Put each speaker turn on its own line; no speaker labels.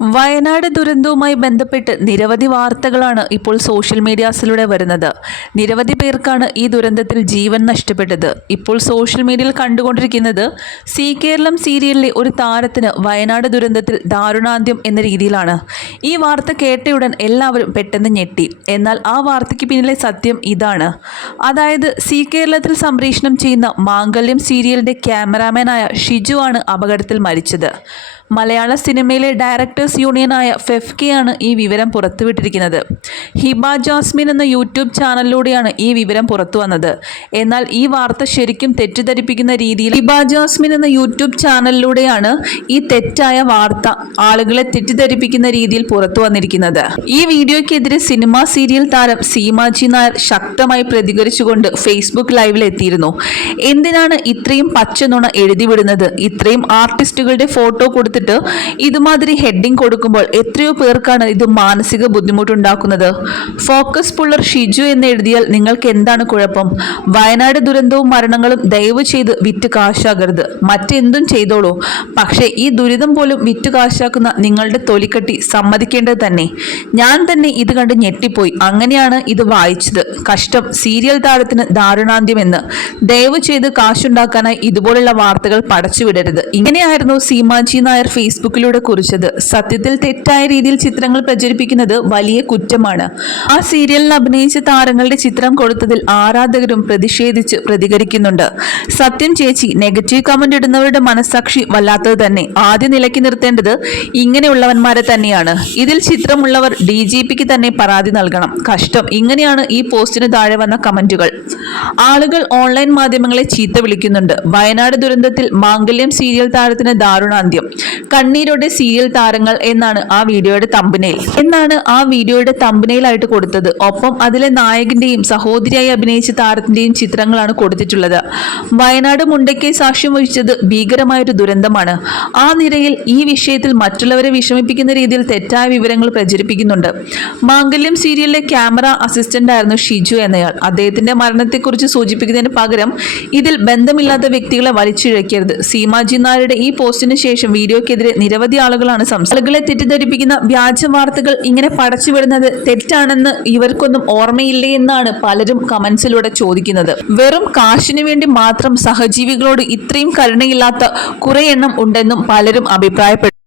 വയനാട് ദുരന്തവുമായി ബന്ധപ്പെട്ട് നിരവധി വാർത്തകളാണ് ഇപ്പോൾ സോഷ്യൽ മീഡിയാസിലൂടെ വരുന്നത്. നിരവധി പേർക്കാണ് ഈ ദുരന്തത്തിൽ ജീവൻ നഷ്ടപ്പെട്ടത്. ഇപ്പോൾ സോഷ്യൽ മീഡിയയിൽ കണ്ടുകൊണ്ടിരിക്കുന്നത് സി കേരളം സീരിയലിലെ ഒരു താരത്തിന് വയനാട് ദുരന്തത്തിൽ ദാരുണാന്ത്യം എന്ന രീതിയിലാണ്. ഈ വാർത്ത കേട്ടയുടൻ എല്ലാവരും പെട്ടെന്ന് ഞെട്ടി. എന്നാൽ ആ വാർത്തയ്ക്ക് പിന്നിലെ സത്യം ഇതാണ്. അതായത് സി കേരളത്തിൽ സംപ്രേഷണം ചെയ്യുന്ന മാംഗല്യം സീരിയലിന്റെ ക്യാമറാമാനായ ഷിജു ആണ് അപകടത്തിൽ മരിച്ചത്. മലയാള സിനിമയിലെ ഡയറക്ടേഴ്സ് യൂണിയനായ ഫെഫ്കെയാണ് ഈ വിവരം പുറത്തുവിട്ടിരിക്കുന്നത്. ഹിബ ജാസ്മിൻ എന്ന യൂട്യൂബ് ചാനലിലൂടെയാണ് ഈ വിവരം പുറത്തു വന്നത് എന്നാൽ ഈ വാർത്ത ശരിക്കും തെറ്റിദ്ധരിപ്പിക്കുന്ന രീതിയിൽ ഹിബ ജാസ്മിൻ എന്ന യൂട്യൂബ് ചാനലിലൂടെയാണ് ഈ തെറ്റായ വാർത്ത ആളുകളെ തെറ്റിദ്ധരിപ്പിക്കുന്ന രീതിയിൽ പുറത്തു വന്നിരിക്കുന്നത് ഈ വീഡിയോയ്ക്കെതിരെ സിനിമാ സീരിയൽ താരം സീമാജി നായർ ശക്തമായി പ്രതികരിച്ചുകൊണ്ട് ഫേസ്ബുക്ക് ലൈവിൽ എത്തിയിരുന്നു. എന്തിനാണ് ഇത്രയും പച്ചനുണ എഴുതിവിടുന്നത്? ഇത്രയും ആർട്ടിസ്റ്റുകളുടെ ഫോട്ടോ കൊടുത്തിട്ട് ഇതുമാതിരി ഹെഡിങ് കൊടുക്കുമ്പോൾ എത്രയോ പേർക്കാണ് ഇത് മാനസിക ബുദ്ധിമുട്ടുണ്ടാക്കുന്നത്. ഫോക്കസ് പുള്ളർ ഷിജു എന്ന് എഴുതിയാൽ നിങ്ങൾക്ക് എന്താണ് കുഴപ്പം? വയനാട് ദുരന്തവും മരണങ്ങളും ദയവ് ചെയ്ത് വിറ്റ് കാശാകരുത്. മറ്റെന്തും ചെയ്തോളൂ. പക്ഷേ ഈ ദുരിതം പോലും വിറ്റ് കാശാക്കുന്ന നിങ്ങളുടെ തൊലിക്കട്ടി സമ്മതിക്കേണ്ടത് തന്നെ. ഞാൻ തന്നെ ഇത് കണ്ട് ഞെട്ടിപ്പോയി. അങ്ങനെയാണ് ഇത് വായിച്ചത്. കഷ്ടം സീരിയൽ താരത്തിന് ദാരുണാന്ത്യമെന്ന് ദയവ് ചെയ്ത് കാശുണ്ടാക്കാനായി ഇതുപോലുള്ള വാർത്തകൾ പടച്ചുവിടരുത്. ഇങ്ങനെയായിരുന്നു സീമാജി നായർ ഫേസ്ബുക്കിലൂടെ കുറിച്ചത്. സത്യത്തിൽ തെറ്റായ രീതിയിൽ ചിത്രങ്ങൾ പ്രചരിപ്പിക്കുന്നത് വലിയ കുറ്റമാണ്. ആ സീരിയലിൽ അഭിനയിച്ച താരങ്ങളുടെ ചിത്രം കൊടുത്തതിൽ ആരാധകരും പ്രതിഷേധിച്ച് പ്രതികരിക്കുന്നുണ്ട്. സത്യം ചേച്ചി നെഗറ്റീവ് കമന്റ് ഇടുന്നവരുടെ മനസ്സാക്ഷി വല്ലാത്തത് തന്നെ. ആദ്യം നിലയ്ക്ക് നിർത്തേണ്ടത് ഇങ്ങനെയുള്ളവന്മാരെ തന്നെയാണ്. ഇതിൽ ചിത്രമുള്ളവർ ഡി ജി പിക്ക് തന്നെ പരാതി നൽകണം. കഷ്ടം. ഇങ്ങനെയാണ് ഈ പോസ്റ്റിന് താഴെ വന്ന കമന്റുകൾ. ആളുകൾ ഓൺലൈൻ മാധ്യമങ്ങളെ ചീത്ത വിളിക്കുന്നുണ്ട്. വയനാട് ദുരന്തത്തിൽ മാംഗല്യം സീരിയൽ താരത്തിന് ദാരുണാന്ത്യം. കണ്ണീരോടെ സീരിയൽ താരങ്ങൾ എന്നാണ് ആ വീഡിയോയുടെ തമ്പനയിൽ എന്നാണ് ആ വീഡിയോയുടെ തമ്പനയിലായിട്ട് കൊടുത്തത്. ഒപ്പം അതിലെ നായകന്റെയും സഹോദരിയായി അഭിനയിച്ച താരത്തിന്റെയും ചിത്രങ്ങളാണ് കൊടുത്തിട്ടുള്ളത്. വയനാട് മുണ്ടയ്ക്ക് സാക്ഷ്യം വഹിച്ചത് ഭീകരമായൊരു ദുരന്തമാണ്. ആ നിരയിൽ ഈ വിഷയത്തിൽ മറ്റുള്ളവരെ വിഷമിപ്പിക്കുന്ന രീതിയിൽ തെറ്റായ വിവരങ്ങൾ പ്രചരിപ്പിക്കുന്നുണ്ട്. മാംഗല്യം സീരിയലിലെ ക്യാമറ അസിസ്റ്റന്റ് ആയിരുന്നു ഷിജു എന്നയാൾ. അദ്ദേഹത്തിന്റെ മരണത്തെക്കുറിച്ച് സൂചിപ്പിക്കുന്നതിന് പകരം ഇതിൽ ബന്ധമില്ലാത്ത വ്യക്തികളെ വലിച്ചിഴക്കരുത്. സീമാജി നായരുടെ ഈ പോസ്റ്റിന് ശേഷം വീഡിയോക്കെതിരെ നിരവധി ആളുകളാണ് സംസാരികളെ തെറ്റിദ്ധരിപ്പിക്കുന്ന വ്യാജ വാർത്തകൾ ഇങ്ങനെ പടച്ചുവിടുന്നത് തെറ്റാണെന്ന് ഇവർക്കൊന്നും ഓർമ്മയില്ലേ എന്നാണ് പലരും കമന്റ്സിലൂടെ ചോദിക്കുന്നത്. വെറും കാശിനു വേണ്ടി മാത്രം സഹജീവികളോട് ഇത്രയും കരുണയില്ലാത്ത കുറെ എണ്ണം ഉണ്ടെന്നും പലരും അഭിപ്രായപ്പെട്ടു.